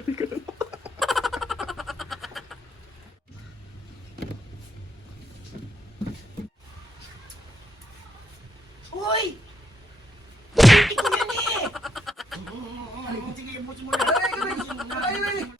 Uy! Hindi ko yan eh! Sige, ibusin mo na. Ay!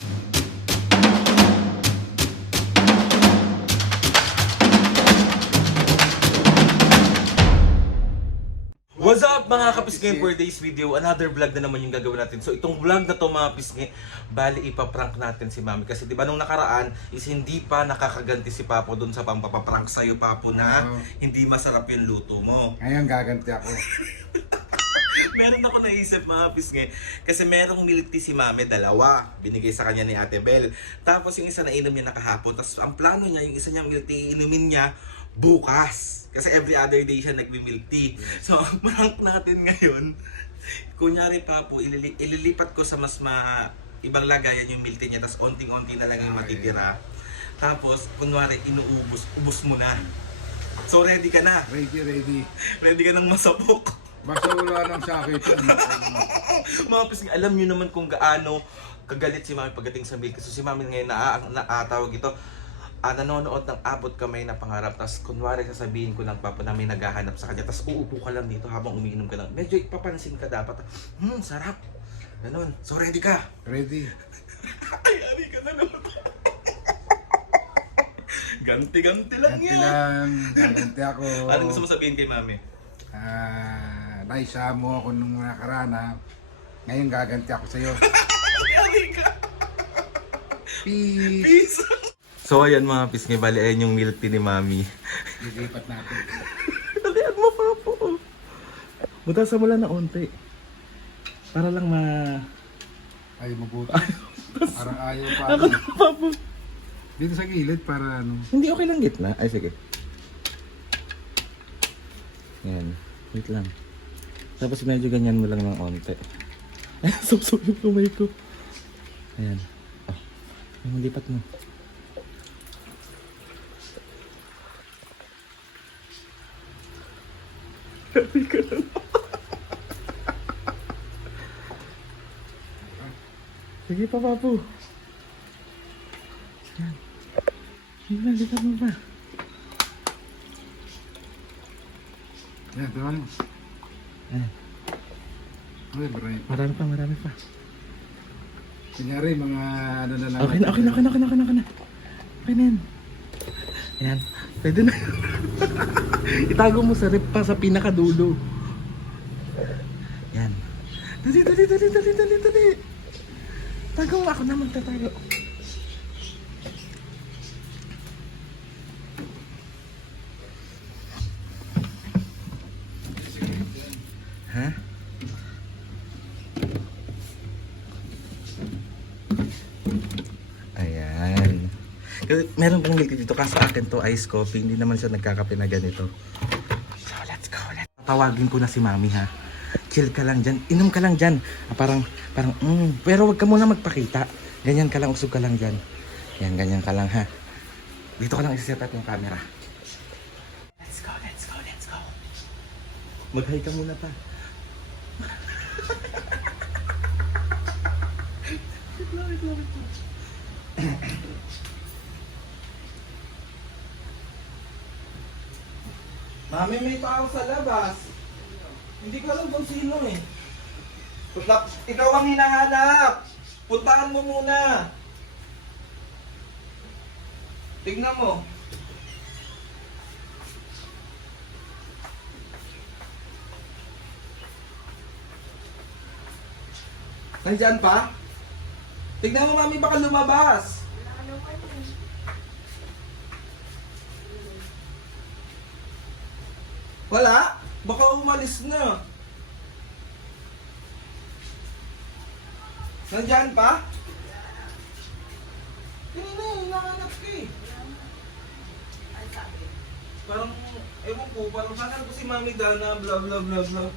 What's up mga kapisngay, for today's video, another vlog na naman yung gagawin natin. So itong vlog na to mga pisngay, bali ipaprank natin si Mami. Kasi diba nung nakaraan is hindi pa nakakaganti si Papo dun sa pampapaprank sa'yo Papo na hindi masarap yung luto mo. Ngayon gaganti ako. Meron ako naisip mga pisngay, kasi merong milk tea si Mami, dalawa. Binigay sa kanya ni Ate Bel. Tapos yung isa na inom niya nakahapon. Tapos ang plano niya, yung isa niyang milk tea, inumin niya bukas. Kasi every other day siya nagmi-milk tea. So, ang prank natin ngayon, kunyari Papo, ililipat ko sa mas ibang lagayan yung milk tea niya, tapos onting-onti na lang yung matitira. Tapos, kunwari, ubos mo na. So, ready ka na? Ready. Ready ka nang masapok? Basta wala nang sakit. Mga pisngay, alam nyo naman kung gaano kagalit si Mami pagdating sa milk. So, si Mami ngayon tawag ito, nanonood ng Abot Kamay na Pangarap. Tapos kunwari sasabihin ko lang Papo na may naghahanap sa kanya. Tapos uupo ka lang dito habang umiinom ka lang. Medyo ipapansin ka dapat. Sarap. Ganon. So ready ka? Ready. Ay, ari ka na naman. Ganti-ganti lang Ganti yan. lang. Gaganti ako. Anong gusto mo sabihin kay Mami? Naisa mo ako nung nakaraan ha. Ngayon gaganti ako sa'yo. Ari ka. Peace. Peace. So ayan mga pisngay, bali ayan yung milk tea ni Mami. Lilipat natin. Dalian mo Papo. Butasan mo lang na onti. Para lang Ayaw mabuti. Parang ayaw pa. Ako na Papo. Dito sa gilid para ano. Hindi okay lang gitna. Ay sige. Yan. Wait lang. Tapos medyo ganyan mo lang ng onti. Ay, susok yung kamay ko. Ayan. Yung lipat mo. Happy ka na. Sige pa, Papo. Yan. Sige na, lipat mo pa. Yan, tama mo. Ayan. Okay, Brian. Marami pa. Kunyari, mga ano na lang. Okay na. Okay na yan. Ayan. Pwede na. Itago mo sa rep pa sa pinakadulo. Yan. Dali. Tago mo, ako na magtatago. Ha? Ayan. Meron pang milk dito, kasi akin to ice coffee. Hindi naman siya nagkakape na ganito. So let's go. Tawagin ko na si Mami ha. Chill ka lang dyan. Inom ka lang dyan. Parang, pero wag ka muna magpakita. Ganyan ka lang, usog ka lang dyan. Yan, ganyan ka lang ha. Dito ka lang isiset up yung camera. Let's go. Mag-hi ka muna pa. Mami, may tao sa labas. Hindi ko alam kung sino eh. Ikaw ang hinahanap. Puntahan mo muna. Tignan mo. Nandyan pa? Tignan mo, Mami, baka lumabas. Wala? Baka umalis na. Nandyan pa? Hindi na, hinahanap ka eh. Parang, ewan ko, parang hanap ko si Mami Dana, blah blah blah blah.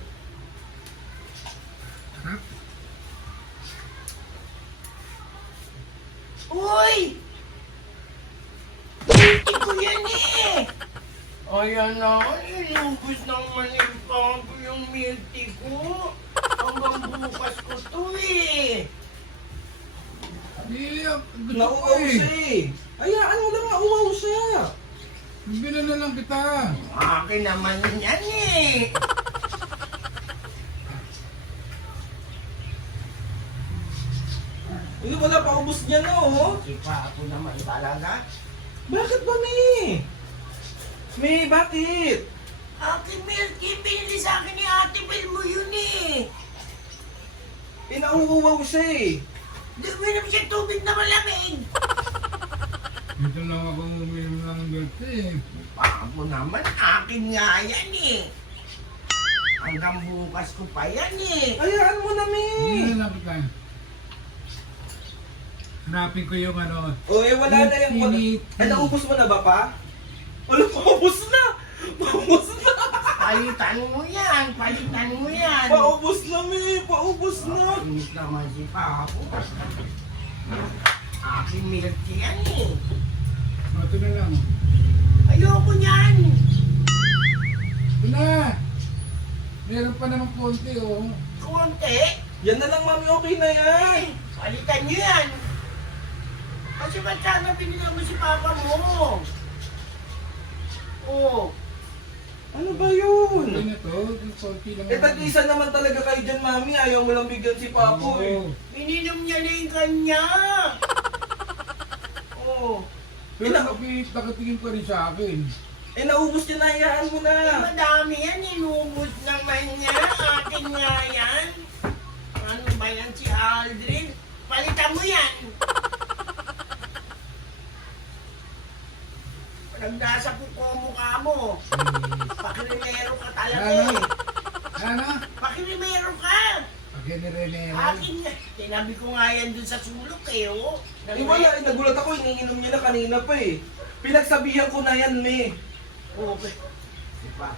Uy! Hindi ko yan eh! Ayan na, inubos naman yung Papo yung milk tea ko. Hanggang bukas ko to eh. Iyak. Gusto ko Nauuaw siya eh. eh. Hayaan mo lang nauuaw siya. Bilan na lang kita. Akin naman yan eh. Hindi, wala pa ubos niya no. Oh. Si Papo naman talaga. Bakit ba, May? May, bakit? Akin Milky, binili sa akin ni Ate Bel mo yun eh. Nauuaw siya eh. Di uminom siya tubig na malamig. Dito lang ako uminom ng milk tea. Papo naman, akin nga yan eh. Hanggang bukas ko pa yan eh. Hayaan mo na, May. Bilan na lang kita. Hanapin ko yung ano. O eh, wala na yung... Ay, naubos mo na ba pa? Wala, paubos na! Paubos na! Palitan mo yan, palitan mo yan. Paubos na, May! Paubos na! Inis naman si Papo. Akin Milky yan eh. Ito na lang. Ayoko niyan. Ito na. Meron pa naman konti oh. Kunti. Yan na lang, Mami. Okay na yan. Palitan niyo yan. Kasi ba't sana binigyan mo si Papa mo? Oh. Ano ba Okay yun? na to. Yung konti lang. Eh, tag-isa naman talaga kayo dyan, Mami. Ayaw mo lang bigyan si Papo eh. Oo. Ininom niya na yung kanya. Oh. Pero bakit nakatingin ko rin sa akin? Eh, naubos niya na. Hayaan mo na. Eh, madami yan. Inubos naman niya. Akin nga yan. Ano ba yan si Aldrin? Palitan mo yan. Nagdasa ko ko mukha mo. Pakirimero ka talaga Ano? eh. Ano? Pakirimero ka. Akin ni Rene. Akin nga. Tinabi ko nga yan dun sa sulok eh, oh. Eh, wala. Eh, nagulat ako. Iniinom niya na kanina pa eh. Pinagsabihan ko na yan, May. Okay. Diba?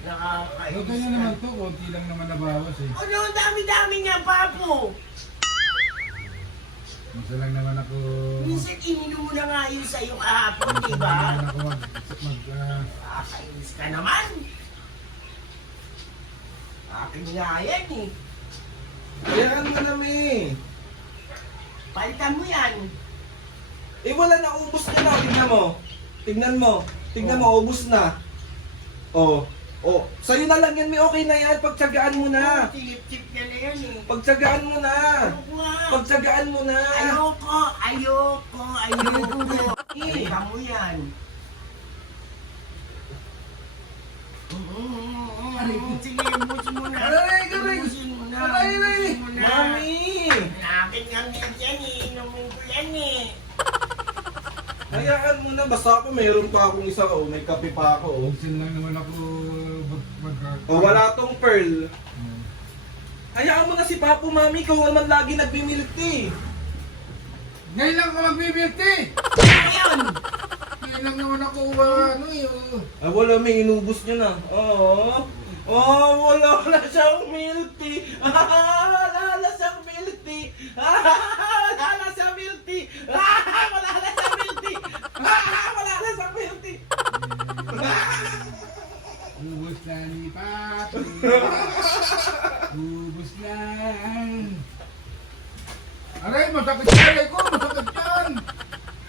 So, Nakakainis ganyan naman to. Konti lang naman nabawas eh. Ano, ang dami-dami niya, Papo. Minsan lang naman ako... Minsan ininom mo na nga yun sa'yo kahapon, minsan diba? lang naman ako Nakakainis ka naman. Akin nga yan eh. Hayaan mo na, May. Palitan mo yan. Eh, wala na. Ubos niya na. Tignan mo. Tignan mo. Tignan mo. Ubos na. Oh. Oh. Sa'yo na lang yan, May. Okay na yan. Pagtsagaan mo na. Tip-tip niya na yan eh. Pagtsagaan mo na. Ayoko nga. Pagtsagaan mo na. Ayoko. Palitan mo yan. Sige, ubusin mo na. Aray, Ubusin mo na. Aray, aray. Ubusin mo na. Mami. Akin nga milk yan eh. Inumin ko yan eh. Hayaan mo na. Basta ako, meron pa akong isa. Oh. May kape pa ako. Oh. minsan lang naman ako Oh, wala tong pearl. Hayaan mo na si Papo, Mami. Ikaw naman lagi nagmimilk tea. Ngayon lang ako mag-milk tea! Ngayon. Ngayon lang naman ako ano eh. Oh. Ah, wala, May. Inubos niya na. Oo. Oh, wala na siyang milk tea. Wala na siyang milk tea. Wala na siyang milk tea. Wala na siyang milk tea. Wala na siyang milk tea. Ubus na ni Papi. Ubus na. Aray, masakit yan ko. Masakit yan.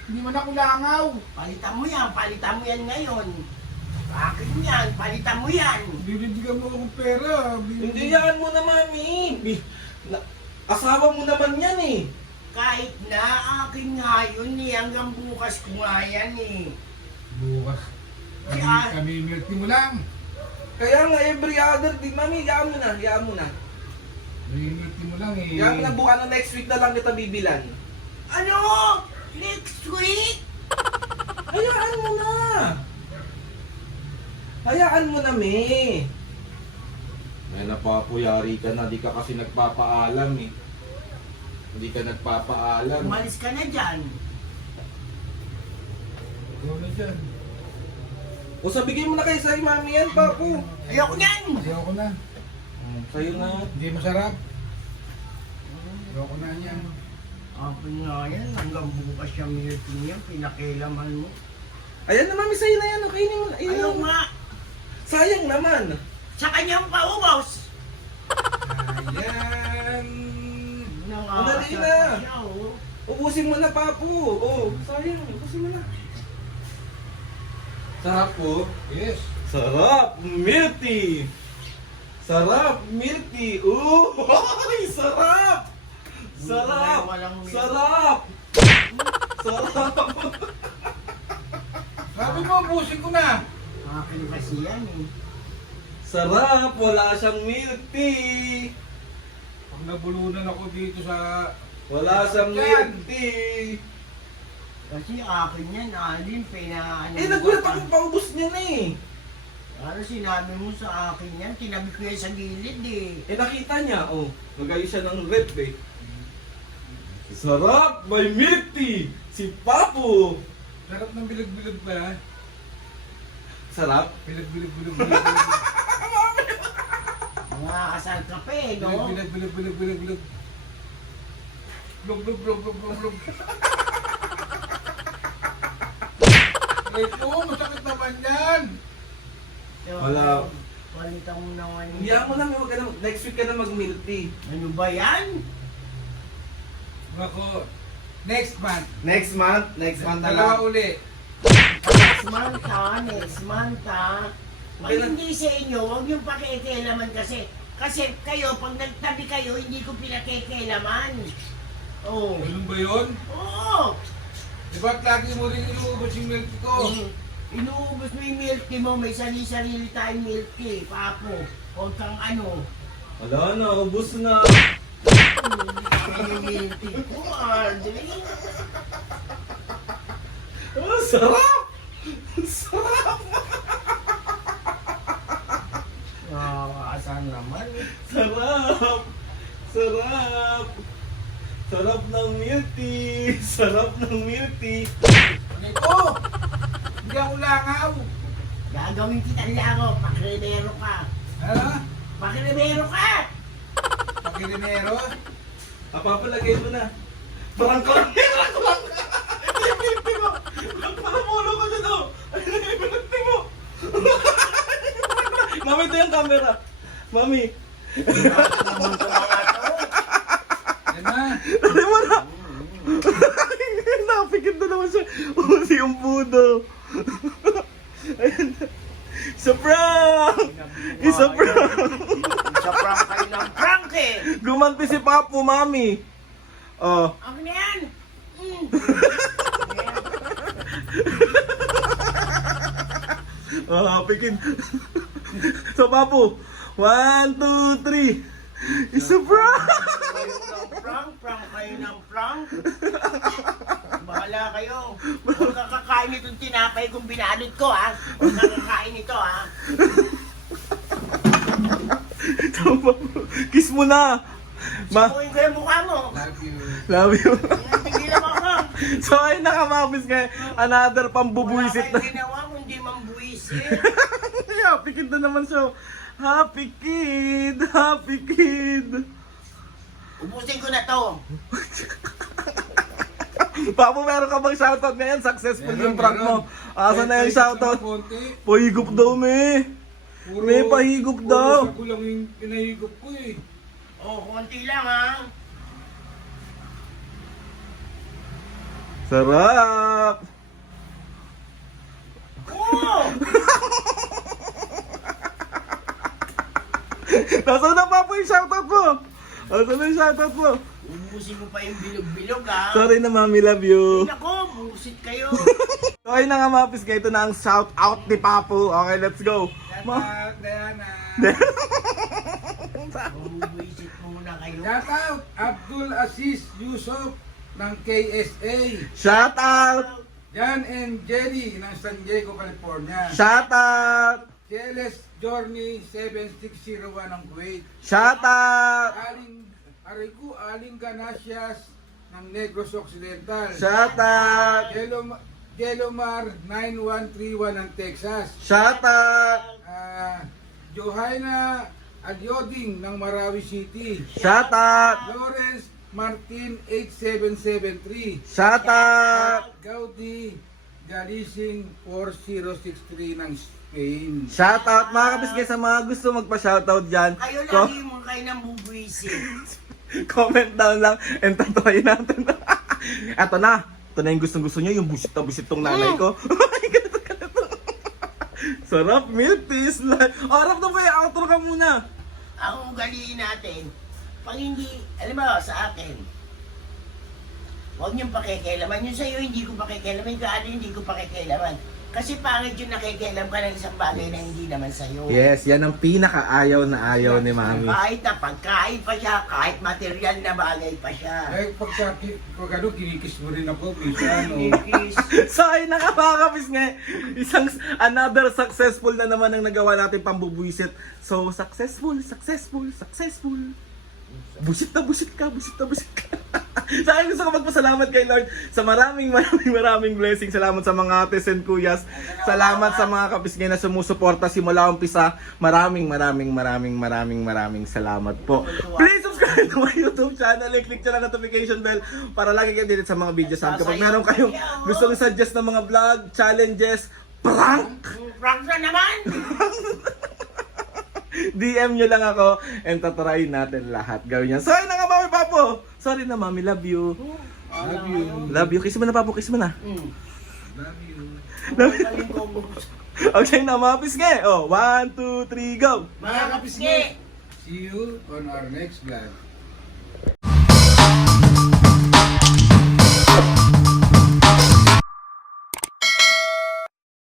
Hindi man ako langaw. Palitan mo yan ngayon. Akin yan, palitan mo yan. Bibigyan mo akong pera. Hindi yan mo na, Mami. Asawa mo naman yan eh. Kahit na akin nga yun eh, hanggang bukas ko nga yan eh. Bukas. Kami milk tea mo lang. Kaya nga, every other day, Mami, hayaan mo na. Hayaan mo na. Milk tea mo lang eh. Hayaan mo na, buka na next week na lang kita bibilan. Ano? Next week? Hayaan mo na. Hayaan mo na, May. May napapuyari ka na. Di ka kasi nagpapaalam eh. Hindi ka nagpapaalam. Umalis ka na dyan. Ikaw na dyan. O sabigay mo na kay sa'yo, Mami, yan, Papo. Ayoko yan. Ayoko na. Sa'yo na. Hindi masarap. Ayoko na yan. Akin nga yan, hanggang bukas yung meeting yan, pinakilaman mo. Ayan na, Mami, sa'yo na yan. Okay mo na. Ayaw nga. Sayang naman. Sa kanyang paubos. Ayan. Dali na. Ubusin mo na, Papu. Oh, sayang. Ubusin mo na. Sarap po. Yes. Sarap! Milk tea! Sarap! Milk tea! Oh! Ay, sarap! Sarap! Sarap! Sarap! Sabi mo, ubusin ko na. Akin kasi yan eh. Sarap! Wala siyang milk tea! Pag nabulunan ako dito sa... Wala siyang milk tea! Kasi akin yan, Alin, pinaano. Nagulat ako paubos niya na eh! Ano sinabi mo sa akin yan? Tinabi ko yan sa gilid eh. Nakita niya, oh. Nagay siya ng rep eh. Sarap! May milk tea! Si Papu! Sarap ng bilag-bilag ba? Sarap? Bilag-bilag. Mga kasal ka pa eh, no? Bilag. Blog. Ito, masakit naman yan. So, Wala. Palitan mo naman yun. Hindi mo lang, next week ka na mag-milk tea. Ano ba yan? Ako, next month. Next month na Dalawa lang. uli. Next month ha. Pag hindi sa inyo, huwag yung pakikialaman kasi. Kasi kayo, pag nagtabi kayo, hindi ko pinakikialaman. Oh. Ganun ba yun? Oo. Di ba't lagi mo rin inuubos yung milk ko? Inuubos mo yung milk tea mo, may sarili-sarili tayong milk tea, Papo. Huwag kang ano. Wala na, ubos na. Yung milk tea ko, Aldrin. Oh, sarap! Sarap! Asan naman? Sarap! Sarap! Sarap ng milk tea! Sarap ng milk tea! Ito! Hindi ako langaw. Gagawin kita langaw, pakrimero ka. Ha? Pakrimero ka! Pakirinero? Papalagay mo na. Parang ko lang! Parang ko lang! Yung milk tea mo! Paramulo ko dyan oh! Ayun yung milk tea mo! Mami, ito yung camera! Mami! Naman ko mga to. Yan na. Dali mo na! Nakapikit na naman siya. Si Umpudo. Ayun. Isa prank! Isa prank! Sa prank kayo ng prank eh! Gumanti si Papu, Mami. Oh. Ako na yan! Pikin. So, Papu. 1, 2, 3. Isa prank! Prank kayo ng prank. Bahala kayo. Huwag kakakain itong tinapay kung binalot ko ha. Huwag kakakain ito ha. So, Papu, kiss mo na. Sipuin ko yung mukha mo. Love you. Love you. Tigilan mo ako. So, ay nakamapis ngayon. Another pambubuisit Wala na. kayong ginawa kundi mambuisit. Happy kid na naman siya. Happy kid! Happy kid! Ubusin ko na to. Papu, meron ka bang shoutout ngayon? Successful yung prank mo. Asa na yung shoutout? Konti. Pahigop daw, me. May pahigop daw. Puro lang yung pinahigop ko eh. Oh, konti lang ha. Sarap! Oh! Nasaan na, Papu, yung shoutout mo? Nasaan na yung shoutout mo? Ubusin mo pa yung bilog-bilog ha. Sorry na, Mami, love you. Nako, busit kayo. So, ayun na nga, Mapis, ito na ang shoutout ni Papu. Okay, let's go. Shoutout, Diana. Bubuisit mo muna kayo. Shoutout, Abdul Aziz Yusuf ng KSA. Shoutout! Jan and Jenny ng San Diego, California. Shoutout! Cheles Journey 7601 ng Kuwait. Shoutout! Aling Ganasias ng Negros Occidental. Shoutout! Jelomar 9131 ng Texas. Shoutout! Johanna Alyoding ng Marawi City. Shoutout! Lawrence Martin 8773. Shoutout! Gaudi Galising 4063 ng Spain. Shoutout! Mga kabisgay sa mga gusto magpa-shoutout dyan. Kayo lagi mo kayo nang bubuisit. Comment down lang and tatuloy natin. Eto na. Ito na yung gustong-gusto nyo, yung busit na busit tong nanay ko. Ganito. Sarap, milk tea. Harap na ba yung outro ka muna? Ang ugaliin natin, pag hindi, alam mo, sa akin, huwag niyong pakikialaman. Yung sa'yo, hindi ko pakikialaman. Yung kaano, hindi ko pakikialaman. Kasi pangit yung nakikialam ka ng isang bagay na hindi naman sa'yo. Yes, yan ang pinaka-ayaw na ayaw ni Mami. Kahit na pagkain pa siya, kahit material na bagay pa siya. Eh, pag ano, kinikis mo rin ako, minsan, no? Nikis. So ay nakakapis nga. Another successful na naman ang nagawa natin pambubuisit. So successful. Busit na busit ka. Sa akin gusto ko magpasalamat kay Lord sa maraming blessings. Salamat sa mga ates and kuyas. Salamat sa mga kapisngay na sumusuporta simula umpisa. Maraming salamat po. Please subscribe to my YouTube channel and click nyo lang notification bell para lagi kayo dito sa mga videos. Kapag meron kayong gustong suggest ng mga vlog, challenges, prank! Prank na naman! DM nyo lang ako and tatry natin lahat gawin yan. Sorry na nga, Mami Papo! Sorry na, Mami. Love you. Love you. Love you. Kiss mo na, Papo. Kiss mo na. Love you. Okay na, mga pisngi. Oh, 1, 2, 3, go! Mga kapisngi! See you on our next vlog.